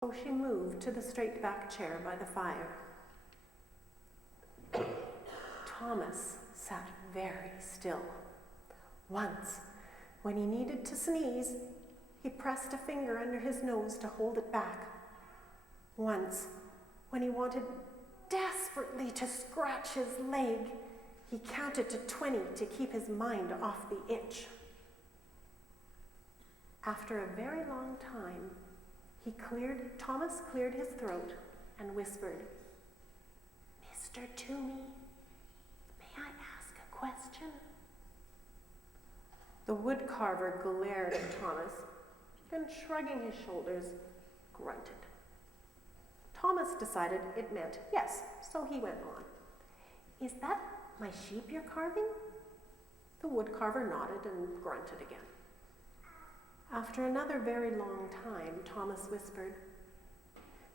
So she moved to the straight back chair by the fire. Thomas sat very still. Once, when he needed to sneeze, he pressed a finger under his nose to hold it back. Once, when he wanted desperately to scratch his leg, he counted to 20 to keep his mind off the itch. After a very long time, Thomas cleared his throat and whispered, "Mr. Toomey, may I ask a question?" The woodcarver glared at Thomas and, shrugging his shoulders, grunted. Thomas decided it meant yes, so he went on. "Is that my sheep you're carving?" The woodcarver nodded and grunted again. After another very long time, Thomas whispered,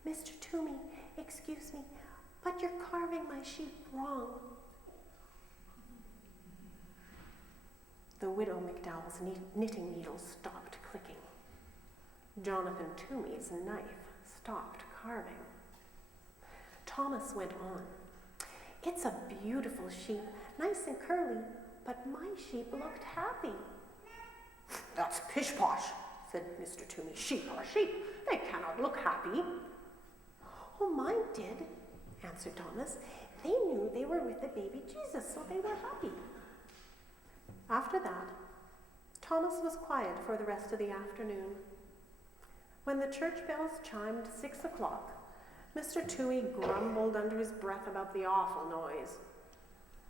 "Mr. Toomey, excuse me, but you're carving my sheep wrong." The widow McDowell's knitting needle stopped clicking. Jonathan Toomey's knife stopped carving. Thomas went on. "It's a beautiful sheep, nice and curly, but my sheep looked happy." "That's pish-posh," said Mr. Toomey. "Sheep are sheep. They cannot look happy." "Oh, mine did," answered Thomas. "They knew they were with the baby Jesus, so they were happy." After that, Thomas was quiet for the rest of the afternoon. When the church bells chimed 6 o'clock, Mr. Toomey grumbled under his breath about the awful noise.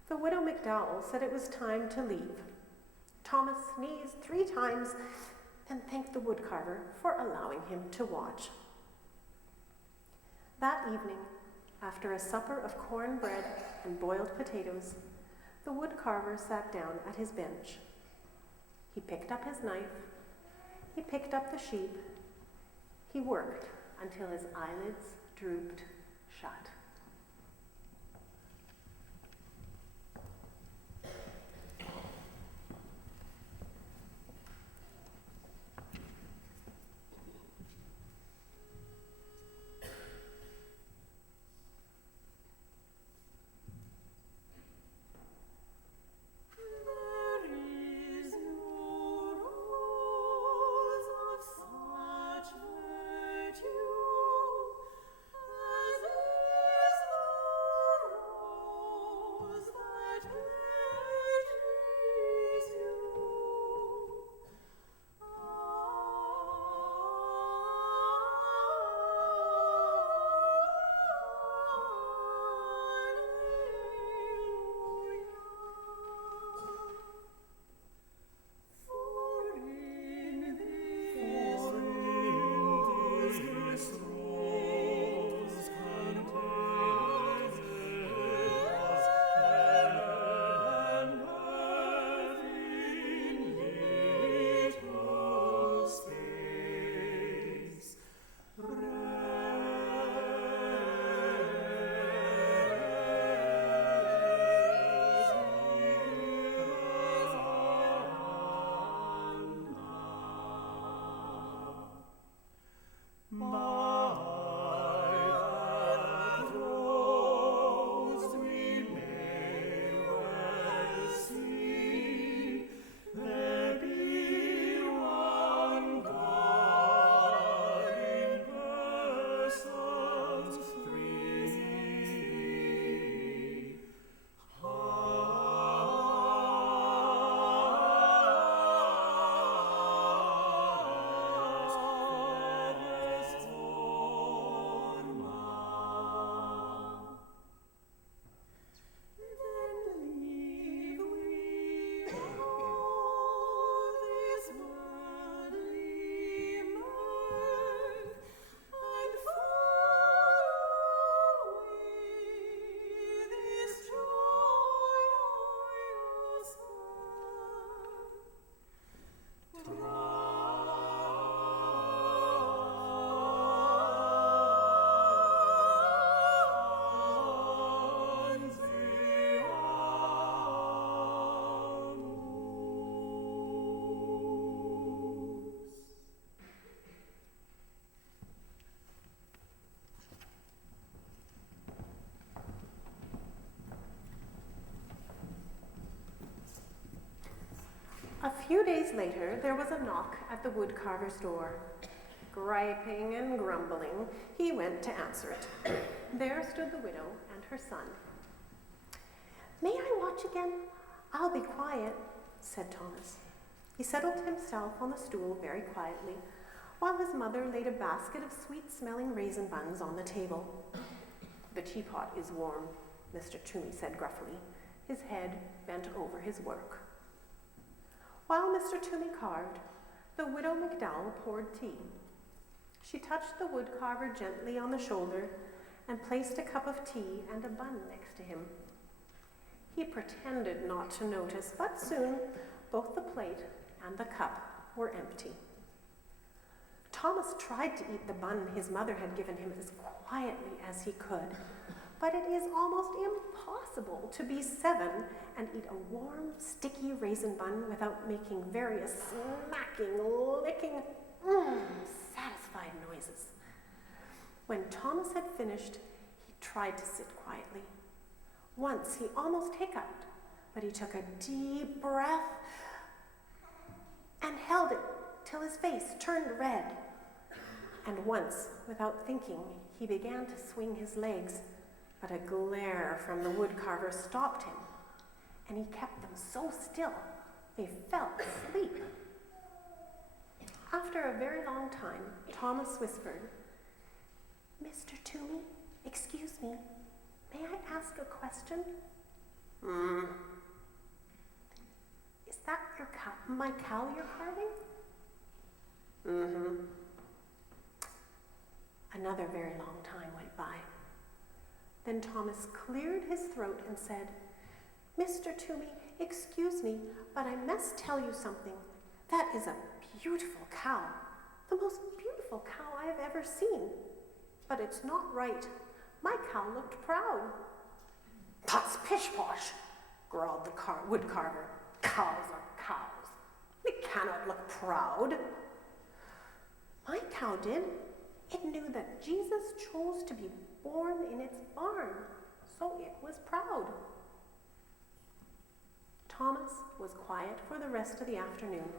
The widow McDowell said it was time to leave. Thomas sneezed 3 times and thanked the woodcarver for allowing him to watch. That evening, after a supper of cornbread and boiled potatoes, the woodcarver sat down at his bench. He picked up his knife. He picked up the sheep. He worked until his eyelids drooped shut. As few days later, there was a knock at the woodcarver's door. Griping and grumbling, he went to answer it. There stood the widow and her son. "May I watch again? I'll be quiet," said Thomas. He settled himself on the stool very quietly, while his mother laid a basket of sweet-smelling raisin buns on the table. "The teapot is warm," Mr. Toomey said gruffly, his head bent over his work. While Mr. Toomey carved, the widow McDowell poured tea. She touched the woodcarver gently on the shoulder and placed a cup of tea and a bun next to him. He pretended not to notice, but soon both the plate and the cup were empty. Thomas tried to eat the bun his mother had given him as quietly as he could, but it is almost impossible to be 7 and eat a warm, sticky raisin bun without making various smacking, licking, satisfied noises. When Thomas had finished, he tried to sit quietly. Once he almost hiccuped, but he took a deep breath and held it till his face turned red. And once, without thinking, he began to swing his legs, but a glare from the woodcarver stopped him, and he kept them so still they fell asleep. After a very long time, Thomas whispered, "Mr. Toomey, excuse me, may I ask a question?" "Is that my cow you're carving?" "Mm-hmm." Another very long time went by. Then Thomas cleared his throat and said, "Mr. Toomey, excuse me, but I must tell you something. That is a beautiful cow, the most beautiful cow I have ever seen. But it's not right. My cow looked proud." "That's pish-posh," growled the woodcarver. "Cows are cows. They cannot look proud." "My cow did. It knew that Jesus chose to be born in its barn, so it was proud." Thomas was quiet for the rest of the afternoon.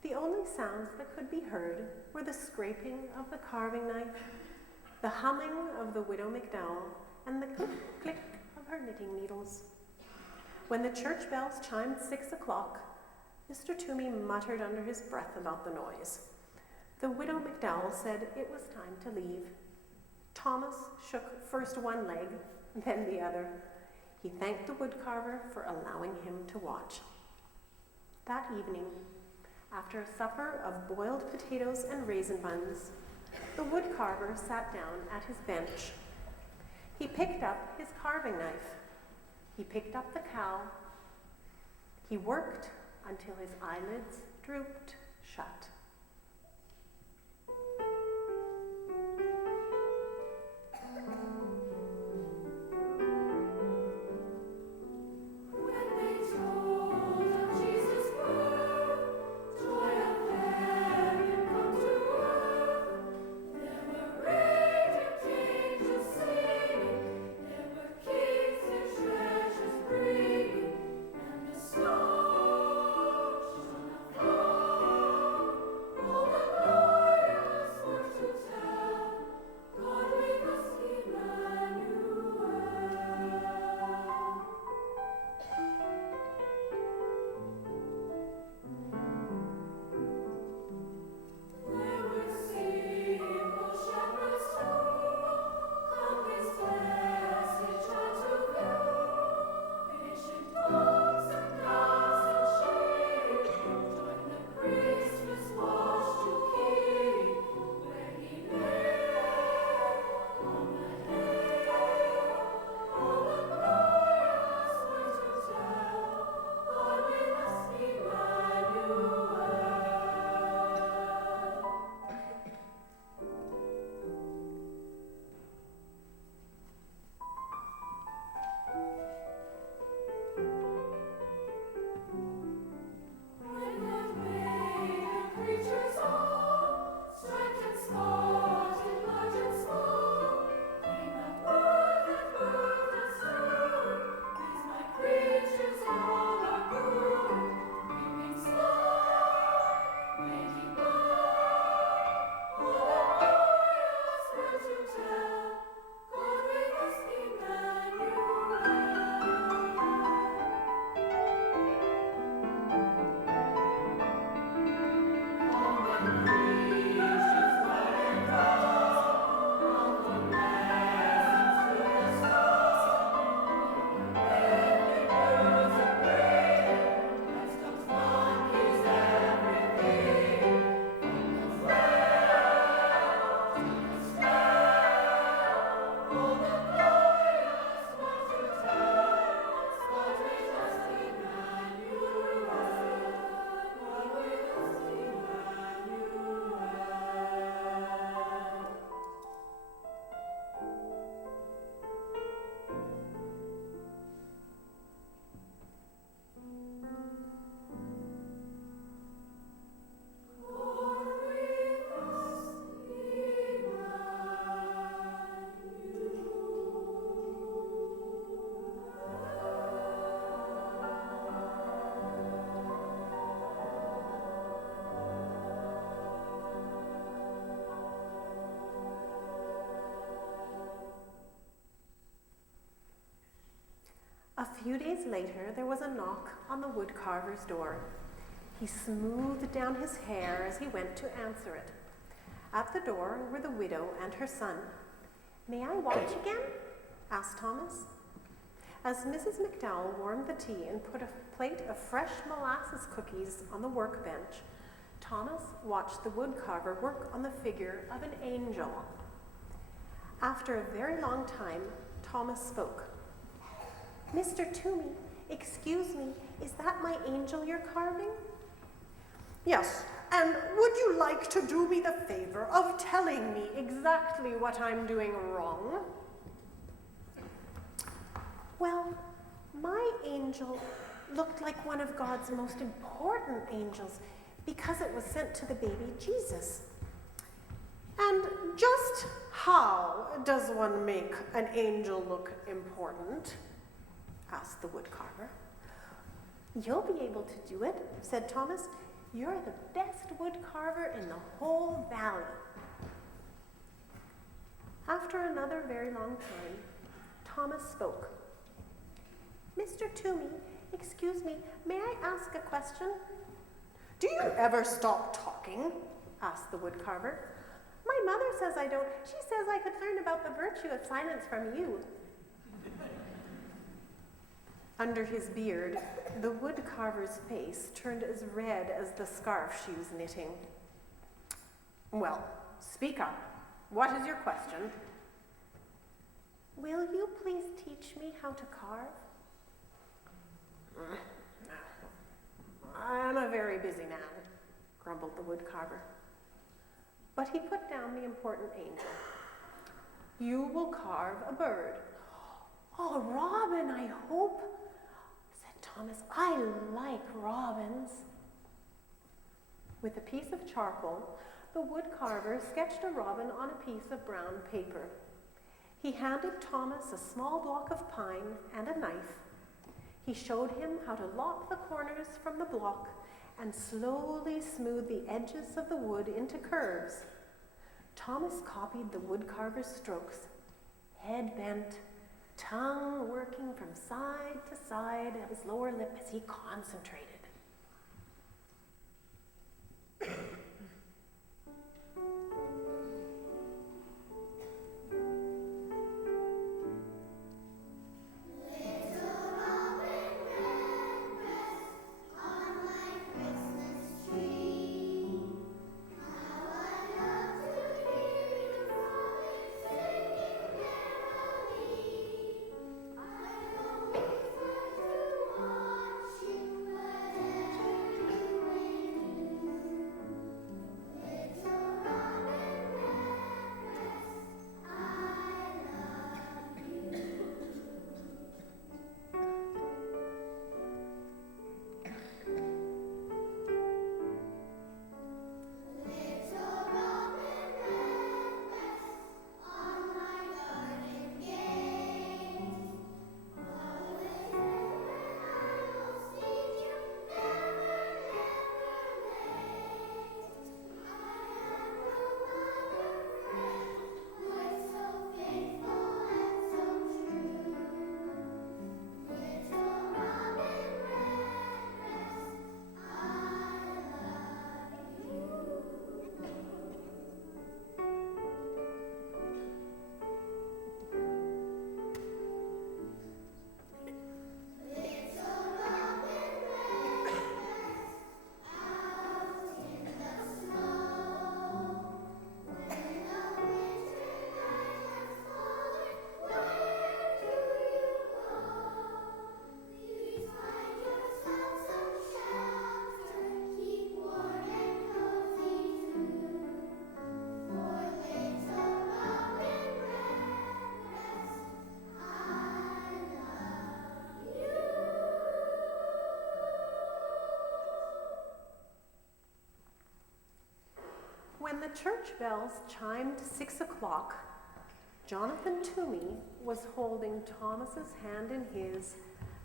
The only sounds that could be heard were the scraping of the carving knife, the humming of the widow McDowell, and the click-click of her knitting needles. When the church bells chimed 6 o'clock, Mr. Toomey muttered under his breath about the noise. The widow McDowell said it was time to leave. Thomas shook first one leg, then the other. He thanked the woodcarver for allowing him to watch. That evening, after a supper of boiled potatoes and raisin buns, the woodcarver sat down at his bench. He picked up his carving knife. He picked up the cow. He worked until his eyelids drooped shut. A few days later, there was a knock on the woodcarver's door. He smoothed down his hair as he went to answer it. At the door were the widow and her son. "May I watch again?" asked Thomas. As Mrs. McDowell warmed the tea and put a plate of fresh molasses cookies on the workbench, Thomas watched the woodcarver work on the figure of an angel. After a very long time, Thomas spoke. "Mr. Toomey, excuse me, is that my angel you're carving?" "Yes, and would you like to do me the favor of telling me exactly what I'm doing wrong?" "Well, my angel looked like one of God's most important angels because it was sent to the baby Jesus." "And just how does one make an angel look important?" asked the woodcarver. "You'll be able to do it," said Thomas. "You're the best woodcarver in the whole valley." After another very long time, Thomas spoke. "Mr. Toomey, excuse me, may I ask a question?" "Do you ever stop talking?" asked the woodcarver. "My mother says I don't. She says I could learn about the virtue of silence from you." Under his beard, the woodcarver's face turned as red as the scarf she was knitting. "Well, speak up. What is your question?" "Will you please teach me how to carve?" "I'm a very busy man," grumbled the woodcarver. But he put down the important angel. "You will carve a bird." "Oh, a robin, I hope," said Thomas. "I like robins." With a piece of charcoal, the woodcarver sketched a robin on a piece of brown paper. He handed Thomas a small block of pine and a knife. He showed him how to lop the corners from the block and slowly smooth the edges of the wood into curves. Thomas copied the woodcarver's strokes, head bent, tongue working from side to side of his lower lip as he concentrated. When the church bells chimed 6 o'clock, Jonathan Toomey was holding Thomas's hand in his,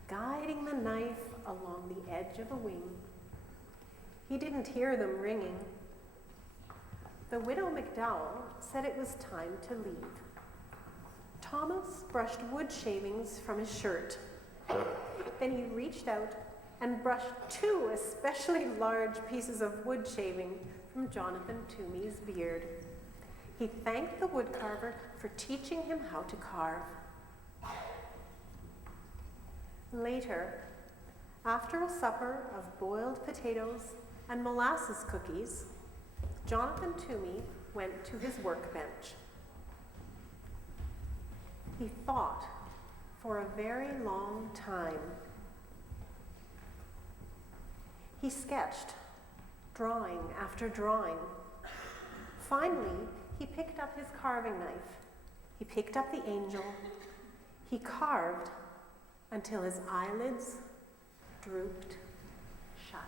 guiding the knife along the edge of a wing. He didn't hear them ringing. The widow McDowell said it was time to leave. Thomas brushed wood shavings from his shirt Then he reached out and brushed 2 especially large pieces of wood shaving from Jonathan Toomey's beard. He thanked the woodcarver for teaching him how to carve. Later, after a supper of boiled potatoes and molasses cookies, Jonathan Toomey went to his workbench. He thought for a very long time. He sketched, drawing after drawing. Finally, he picked up his carving knife. He picked up the angel. He carved until his eyelids drooped shut.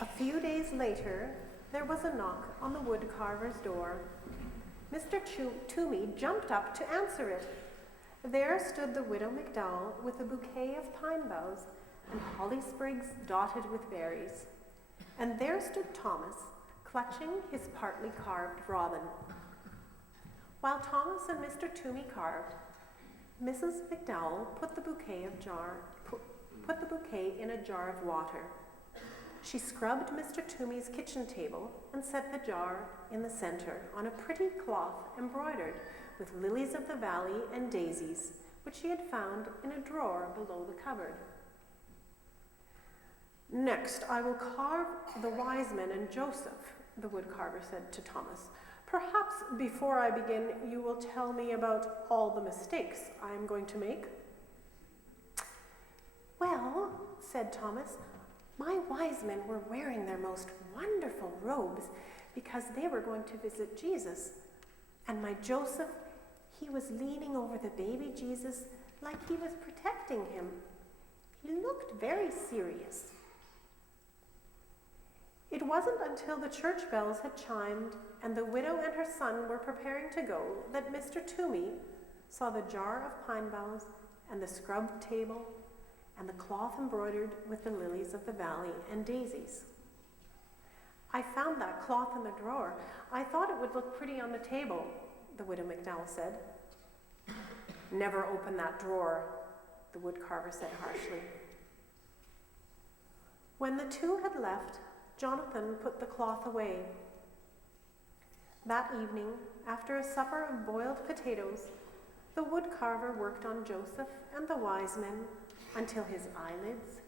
A few days later, there was a knock on the woodcarver's door. Mr. Toomey jumped up to answer it. There stood the widow McDowell with a bouquet of pine boughs and holly sprigs dotted with berries. And there stood Thomas, clutching his partly carved robin. While Thomas and Mr. Toomey carved, Mrs. McDowell put the bouquet in a jar of water. She scrubbed Mr. Toomey's kitchen table and set the jar in the center on a pretty cloth embroidered with lilies of the valley and daisies, which she had found in a drawer below the cupboard. "Next, I will carve the wise men and Joseph," the woodcarver said to Thomas. "Perhaps before I begin, you will tell me about all the mistakes I am going to make." "Well," said Thomas, "my wise men were wearing their most wonderful robes because they were going to visit Jesus. And my Joseph, he was leaning over the baby Jesus like he was protecting him. He looked very serious." It wasn't until the church bells had chimed and the widow and her son were preparing to go that Mr. Toomey saw the jar of pine boughs and the scrubbed table and the cloth embroidered with the lilies of the valley and daisies. I found that cloth in the drawer. I thought it would look pretty on the table, the widow McDowell said. Never open that drawer, the woodcarver said harshly. When the two had left, Jonathan put the cloth away. That evening, after a supper of boiled potatoes, the woodcarver worked on Joseph and the wise men until his eyelids